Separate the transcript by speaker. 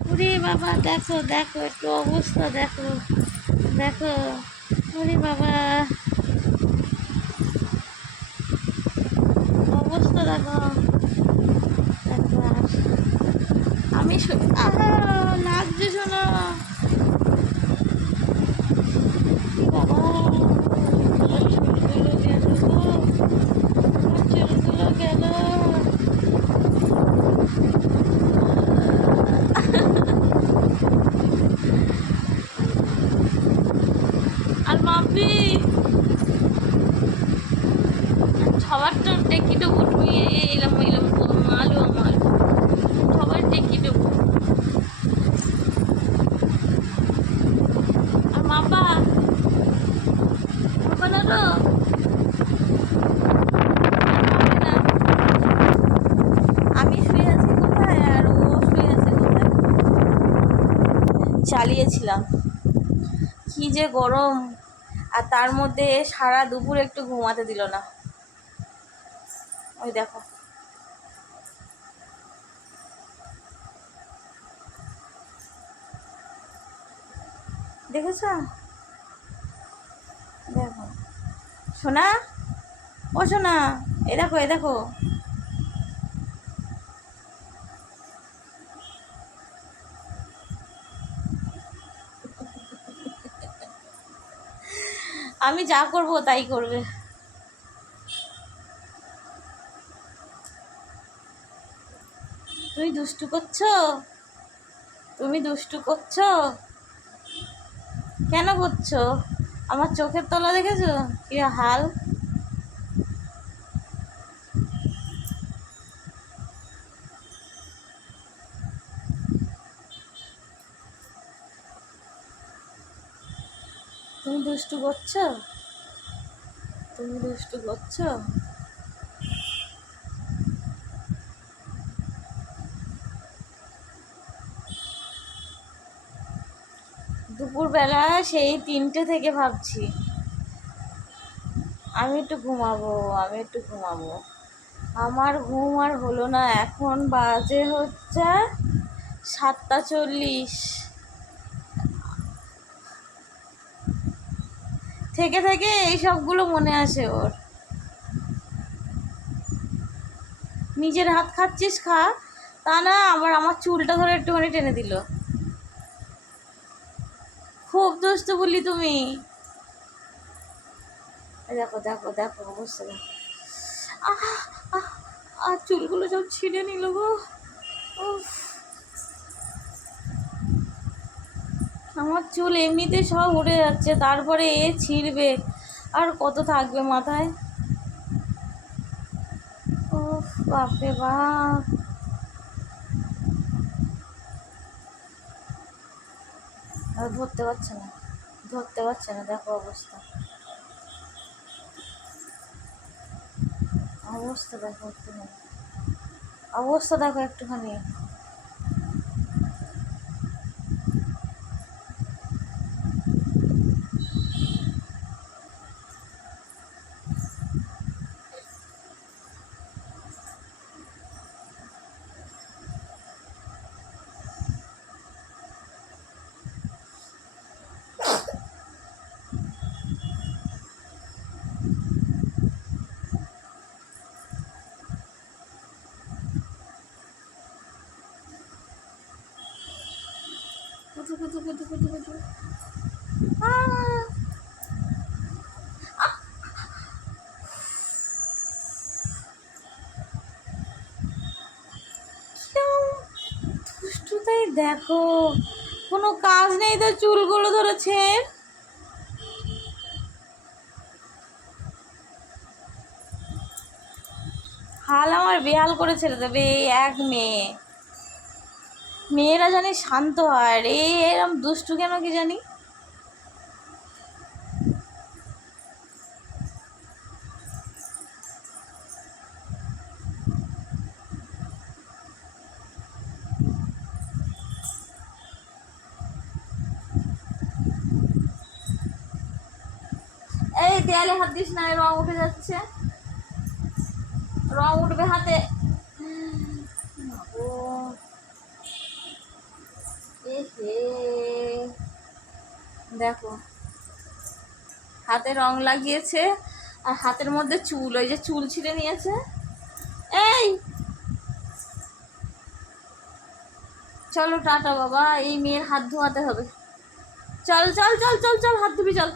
Speaker 1: ওরে বাবা দেখো দেখো একটু অবস্থা দেখো দেখো ওরে বাবা। অবস্থা দেখো। আমি শু- আহ, লাগছে শোনো বাবা আমার চুলগুলো গেল গো আমার চুলগুলো গেল আর মাপি সবার তো টেকি দেবো তুমি এলাম এলাম আলু আমার সবার টেকি দেবো আর মাপা মাপা না তো আমি শুয়ে আছি কোথায় আর ও শুয়ে আছে কোথায় চালিয়েছিলাম। কি যে গরম। আর তার মধ্যে সারা দুপুর একটু ঘুমাতে দিল না। ওই দেখো। দেখেছ? দেখো। সোনা? ও সোনা, এ দেখো এ দেখো। আমি যা করব তাই করবে। তুমি দুষ্টু করছ? তুমি দুষ্টু করছ? কেন করছ? আমার চোখের তলা দেখেছ? কি হাল। তুমি দুষ্টু করছ? তুমি দুষ্টু করছ? দুপুরবেলা সেই তিনটে থেকে ভাবছি, আমি একটু ঘুমাবো, আমি একটু ঘুমাবো। আমার ঘুম আর হলো না, এখন বাজে হচ্ছে সাতটা চল্লিশ। থেকে থেকে এই সবগুলো মনে আসে ওর। নিজের হাত খাচ্ছিস, খা। তা না, আবার আমার চুলটা ধরে একটুখানি টেনে দিল। খুব দুষ্ট বলি তুমি। দেখো দেখো দেখো অবস্থা, দেখো। আহ আহ আর চুলগুলো সব ছিঁড়ে নিল গো। উফ। আমার চুল এমনিতে সব উড়ে যাচ্ছে, তারপরে এ ছিঁড়বে। আর কত থাকবে মাথায়? ও বাপরে বাপ। আর ধরতে পারছে না, ধরতে পারছে না, দেখো অবস্থা। অবস্থা দেখো একটুখানি। অবস্থা দেখো একটুখানি। দেখো, কোনো কাজ নেই তো চুলগুলো ধরেছে। হাল আমার বেহাল করে ছেড়ে দেবে এক মেয়ে। মেয়েরা জানি শান্ত হয়, আর এরম দুষ্টু কেন কি জানি? এই দেয়ালে হাত দিস না রং উঠে যাচ্ছে। রং উঠবে হাতে ও হে দেখো। হাতে রং লাগিয়েছে, আর হাতের মধ্যে চুল, ওই যে চুল ছিঁড়ে নিয়েছে। এই! চলো টাটা বাবা, এই মেয়ের হাত ধোয়াতে হবে। চল চল চল চল চল, হাত ধুবি, চল।